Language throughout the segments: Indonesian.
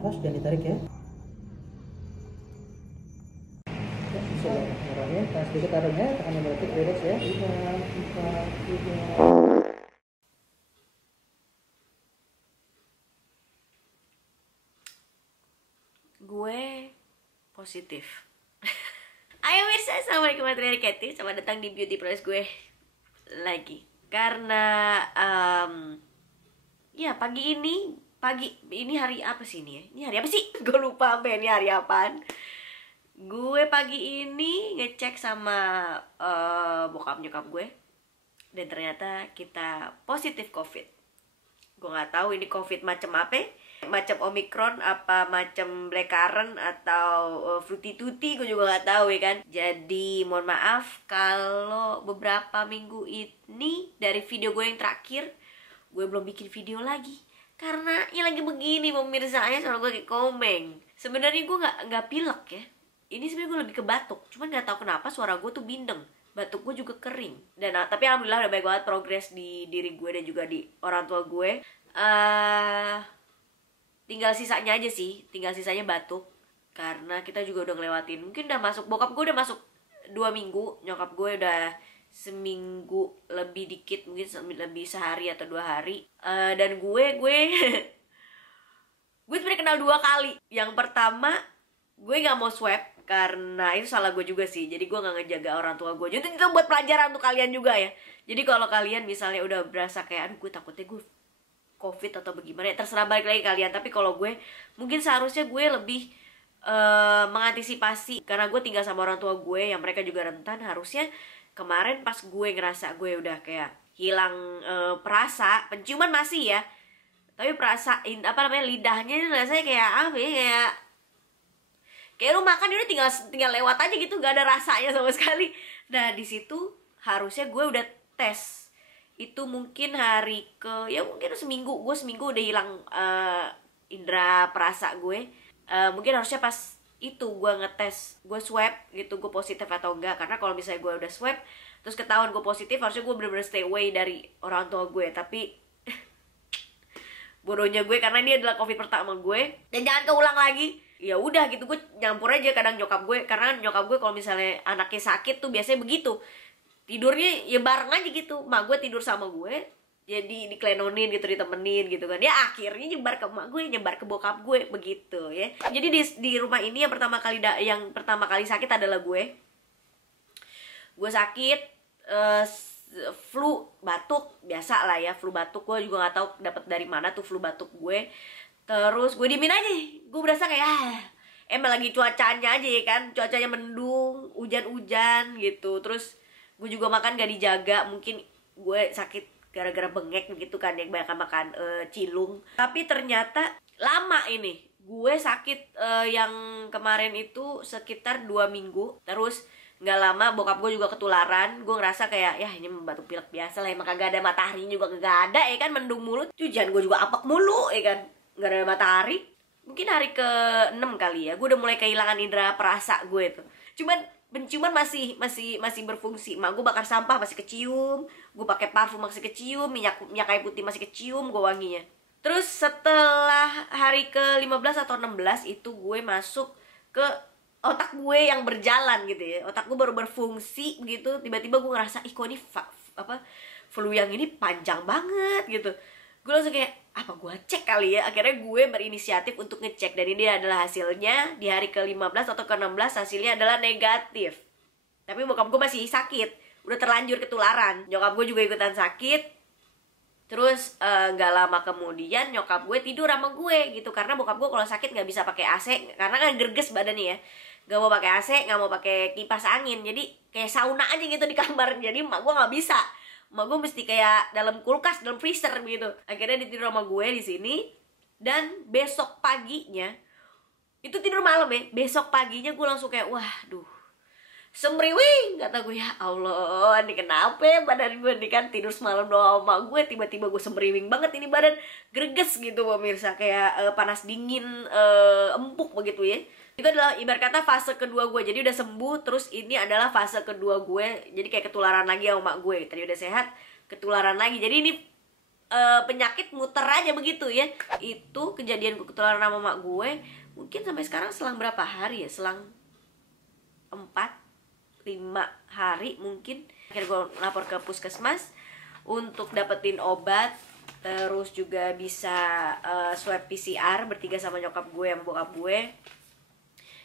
nafas, jangan ditarik ya. Ya, Bismillahirrahmanirrahim. Tahan sedikit taruhnya, tekanan berarti beres ya. 5, 4, 3. Gue positif. Ayo Mirsa, assalamualaikum warahmatullahi wabarakatuh. Selamat datang di beauty proses gue lagi. Karena ya pagi ini hari apa sih ini ya? Ini hari apa sih? Gue lupa sampai ini hari apaan. Gue pagi ini ngecek sama bokap nyokap gue, dan ternyata kita positif COVID. Gue nggak tahu ini COVID macam apa, macam Omicron apa macam Black Current atau Fruity Tutti, gue juga nggak tahu ya kan. Jadi mohon maaf kalau beberapa minggu ini dari video gue yang terakhir gue belum bikin video lagi karena ya lagi begini pemirsanya, soalnya gue kayak komeng. Sebenarnya gue nggak pilek ya. Ini sebenarnya gue lebih ke batuk, cuman nggak tahu kenapa suara gue tuh bindeng. Batuk gue juga kering. Dan tapi alhamdulillah udah baik banget progres di diri gue dan juga di orang tua gue. Tinggal sisanya aja sih, tinggal sisanya batuk. Karena kita juga udah ngelewatin, mungkin udah masuk, bokap gue udah masuk 2 minggu, nyokap gue udah seminggu lebih dikit, mungkin lebih sehari atau 2 hari. Dan gue gue sebenarnya kenal 2 kali. Yang pertama gue nggak mau swab karena itu salah gue juga sih. Jadi gue nggak ngejaga orang tua gue. Jadi itu buat pelajaran untuk kalian juga ya. Jadi kalau kalian misalnya udah berasa kayak aduh gue takutnya gue COVID atau bagaimana ya, terserah balik lagi kalian. Tapi kalau gue mungkin seharusnya gue lebih mengantisipasi karena gue tinggal sama orang tua gue yang mereka juga rentan. Harusnya kemarin pas gue ngerasa gue udah kayak hilang perasa, penciuman masih ya, tapi perasa apa namanya lidahnya rasanya kayak apa ya, kayak lu makan udah tinggal lewat aja gitu, gak ada rasanya sama sekali. Nah di situ harusnya gue udah tes. Itu mungkin hari ke ya mungkin seminggu, gue seminggu udah hilang indera perasa gue. Mungkin harusnya pas itu gue ngetes, gue swab gitu, gue positif atau enggak. Karena kalau misalnya gue udah swab terus ketahuan gue positif, harusnya gue bener-bener stay away dari orang tua gue. Tapi bodohnya gue, karena ini adalah COVID pertama gue dan jangan keulang lagi. Ya udah gitu, gue nyampur aja kadang nyokap gue, karena nyokap gue kalau misalnya anaknya sakit tuh biasanya begitu, tidurnya ya bareng aja gitu. Mak gue tidur sama gue, jadi diklenonin gitu, ditemenin gitu kan. Ya akhirnya nyebar ke mak gue, nyebar ke bokap gue begitu ya. Jadi di rumah ini yang pertama kali sakit adalah gue. Gue sakit flu batuk biasa lah ya, flu batuk. Gue juga nggak tahu dapat dari mana tuh flu batuk gue. Terus gue diemin aja, gue berasa kayak emang lagi cuacanya aja ya kan, cuacanya mendung, hujan-hujan gitu. Terus gue juga makan gak dijaga, mungkin gue sakit gara-gara bengek gitu kan, yang banyak makan cilung. Tapi ternyata lama ini, gue sakit yang kemarin itu sekitar 2 minggu. Terus gak lama bokap gue juga ketularan. Gue ngerasa kayak ya ini batuk pilek biasa lah, emang kagak ada matahari juga, kagak ada ya kan, mendung mulu. Hujan gue juga apek mulu ya kan, gak ada matahari. Mungkin hari ke-6 kali ya, gue udah mulai kehilangan indera perasa gue tuh. Cuman penciuman masih berfungsi. Mak gue bakar sampah masih kecium, gue pakai parfum masih kecium, minyak kayu putih masih kecium gue wanginya. Terus setelah hari ke-15 atau 16 itu gue masuk ke otak gue yang berjalan gitu ya. Otak gue baru berfungsi begitu, tiba-tiba gue ngerasa ih kok ini flu yang ini panjang banget gitu. Gue langsung kayak apa gue cek kali ya. Akhirnya gue berinisiatif untuk ngecek, dan ini adalah hasilnya. Di hari ke-15 atau ke-16 hasilnya adalah negatif. Tapi bokap gue masih sakit, udah terlanjur ketularan. Nyokap gue juga ikutan sakit. Terus gak lama kemudian nyokap gue tidur sama gue gitu, karena bokap gue kalau sakit gak bisa pakai AC karena kan gerges badannya ya. Gak mau pakai AC, gak mau pakai kipas angin, jadi kayak sauna aja gitu di kamar. Jadi mak gue gak bisa, mak gue mesti kayak dalam kulkas, dalam freezer gitu. Akhirnya ditidur sama gue di sini. Dan besok paginya, itu tidur malam ya, besok paginya gue langsung kayak waduh, semriwing, kata gue, ya Allah, ini kenapa ya badan gue, ini kan tidur semalam doang sama gue, tiba-tiba gue semriwing banget, ini badan greges gitu pemirsa, kayak panas dingin, empuk begitu ya. Itu adalah ibarat kata fase kedua gue, jadi udah sembuh, terus ini adalah fase kedua gue, jadi kayak ketularan lagi sama mak gue. Tadi udah sehat, ketularan lagi, jadi ini penyakit muter aja begitu ya. Itu kejadian gue ketularan sama mak gue mungkin sampai sekarang selang berapa hari ya, selang 4-5 hari mungkin. Akhirnya gue lapor ke puskesmas untuk dapetin obat, terus juga bisa swab PCR bertiga sama nyokap gue sama bokap gue.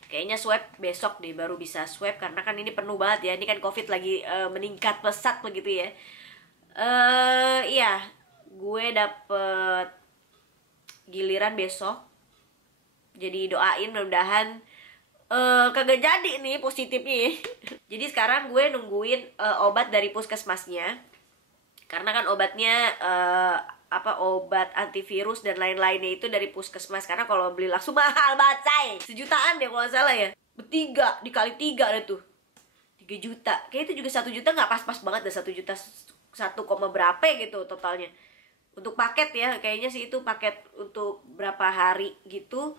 Kayaknya swab besok deh baru bisa swab, karena kan ini penuh banget ya, ini kan covid lagi meningkat pesat begitu ya. Iya, gue dapet giliran besok, jadi doain mudah-mudahan kagak jadi nih positifnya. Jadi sekarang gue nungguin obat dari puskesmasnya, karena kan obatnya obat antivirus dan lain-lainnya itu dari puskesmas. Karena kalau beli langsung mahal banget, say. Sejutaan deh kalau nggak salah ya, bertiga dikali 3 ada tuh 3 juta. Kayak itu juga 1 juta nggak pas-pas banget, dah 1 juta 1, berapa gitu totalnya untuk paket ya. Kayaknya sih itu paket untuk berapa hari gitu.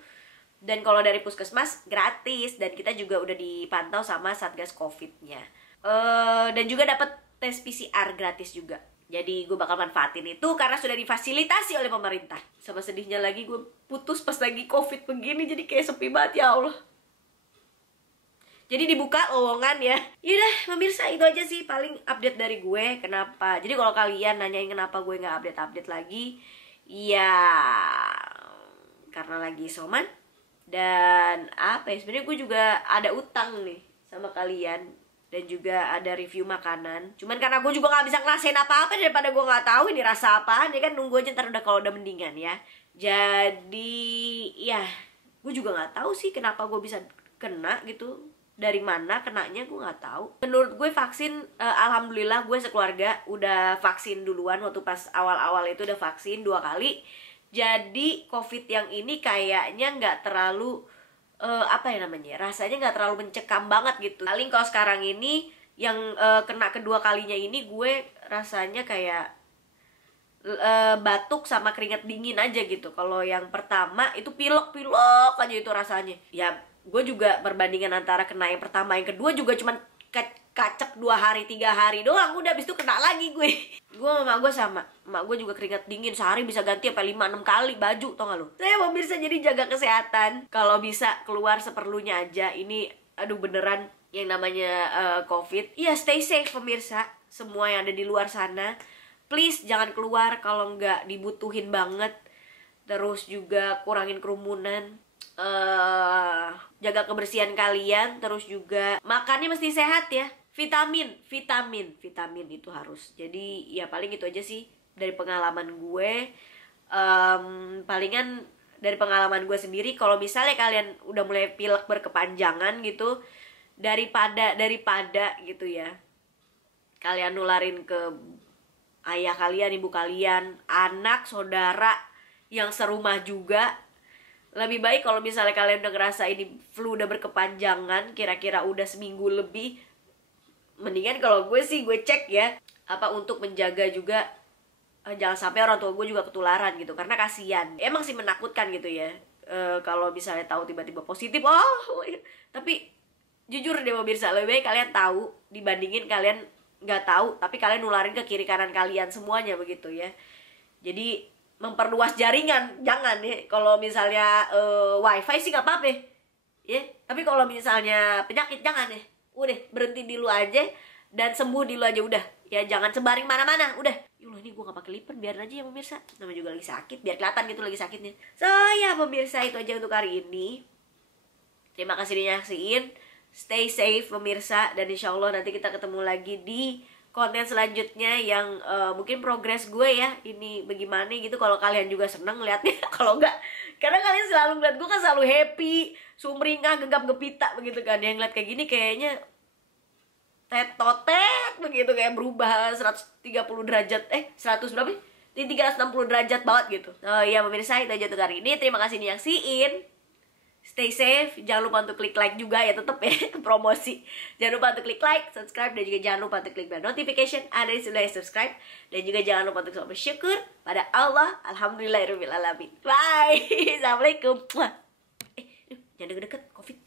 Dan kalau dari puskesmas gratis, dan kita juga udah dipantau sama satgas covidnya. Dan juga dapat tes PCR gratis juga. Jadi gue bakal manfaatin itu karena sudah difasilitasi oleh pemerintah. Sama sedihnya lagi gue putus pas lagi covid begini, jadi kayak sepi banget, ya Allah. Jadi dibuka lowongan ya. Yaudah pemirsa, itu aja sih paling update dari gue. Kenapa? Jadi kalau kalian nanyain kenapa gue gak update-update lagi, ya karena lagi isoman. Dan apa ya, sebenarnya gue juga ada utang nih sama kalian, dan juga ada review makanan. Cuman karena gue juga gak bisa ngerasain apa-apa, daripada gue gak tahu ini rasa apaan, ya kan nunggu aja ntar udah kalau udah mendingan ya. Jadi ya gue juga gak tahu sih kenapa gue bisa kena gitu. Dari mana kenanya gue nggak tahu. Menurut gue vaksin, alhamdulillah gue sekeluarga udah vaksin duluan. Waktu pas awal-awal itu udah vaksin 2 kali. Jadi covid yang ini kayaknya nggak terlalu rasanya nggak terlalu mencekam banget gitu. Paling kalau sekarang ini yang kena kedua kalinya ini, gue rasanya kayak batuk sama keringat dingin aja gitu. Kalau yang pertama itu pilek-pilek aja itu rasanya. Ya gue juga perbandingan antara kena yang pertama yang kedua juga cuman kacek 2 hari 3 hari doang, udah habis itu kena lagi gue. Gue sama gue sama mak gue juga keringat dingin sehari bisa ganti sampai 5-6 kali baju, tau gak lu? Saya pemirsa, jadi jaga kesehatan, kalau bisa keluar seperlunya aja. Ini aduh beneran yang namanya covid. Iya, stay safe pemirsa, semua yang ada di luar sana. Please jangan keluar kalau nggak dibutuhin banget. Terus juga kurangin kerumunan, jaga kebersihan kalian. Terus juga makannya mesti sehat ya. Vitamin itu harus. Jadi ya paling itu aja sih dari pengalaman gue. Palingan dari pengalaman gue sendiri, kalau misalnya kalian udah mulai pilek berkepanjangan gitu, daripada gitu ya kalian nularin ke ayah kalian, ibu kalian, anak, saudara yang serumah juga, lebih baik kalau misalnya kalian udah ngerasa ini flu udah berkepanjangan, kira-kira udah seminggu lebih, mendingan kalau gue sih gue cek ya, untuk menjaga juga jangan sampai orang tua gue juga ketularan gitu, karena kasihan. Emang sih menakutkan gitu ya, kalau misalnya tahu tiba-tiba positif. Tapi jujur deh pemirsa, lebih baik kalian tahu dibandingin kalian nggak tahu tapi kalian nularin ke kiri kanan kalian semuanya begitu ya. Jadi memperluas jaringan jangan ya. Kalau misalnya wifi sih nggak apa-apa ya, tapi kalau misalnya penyakit jangan ya. Udah berhenti di lu aja dan sembuh di lu aja udah ya, jangan sebaring mana-mana udah. Yulah, ini gue gak pakai lipen, biarin aja ya pemirsa, namanya juga lagi sakit, biar kelihatan gitu lagi sakitnya. So ya pemirsa, itu aja untuk hari ini. Terima kasih udah nyaksiin. Stay safe pemirsa, dan insya Allah nanti kita ketemu lagi di konten selanjutnya yang mungkin progres gue ya ini bagaimana gitu. Kalau kalian juga seneng liatnya, kalau enggak, karena kalian selalu ngeliat gue kan selalu happy, sumringah, gegap gempita begitu kan. Yang ngeliat kayak gini kayaknya tetotet begitu, kayak berubah 130 derajat 100 berapa sih? 360 derajat banget gitu. Oh iya pemirsa, itu aja untuk hari ini. Terima kasih nih nyaksiin. Stay safe, jangan lupa untuk klik like juga ya, tetep ya promosi. Jangan lupa untuk klik like, subscribe, dan juga jangan lupa untuk klik bell notification ada di sebelah subscribe. Dan juga jangan lupa untuk selalu bersyukur pada Allah. Alhamdulillahirrahmanirrahim. Bye. Assalamualaikum. Jangan deket-deket covid.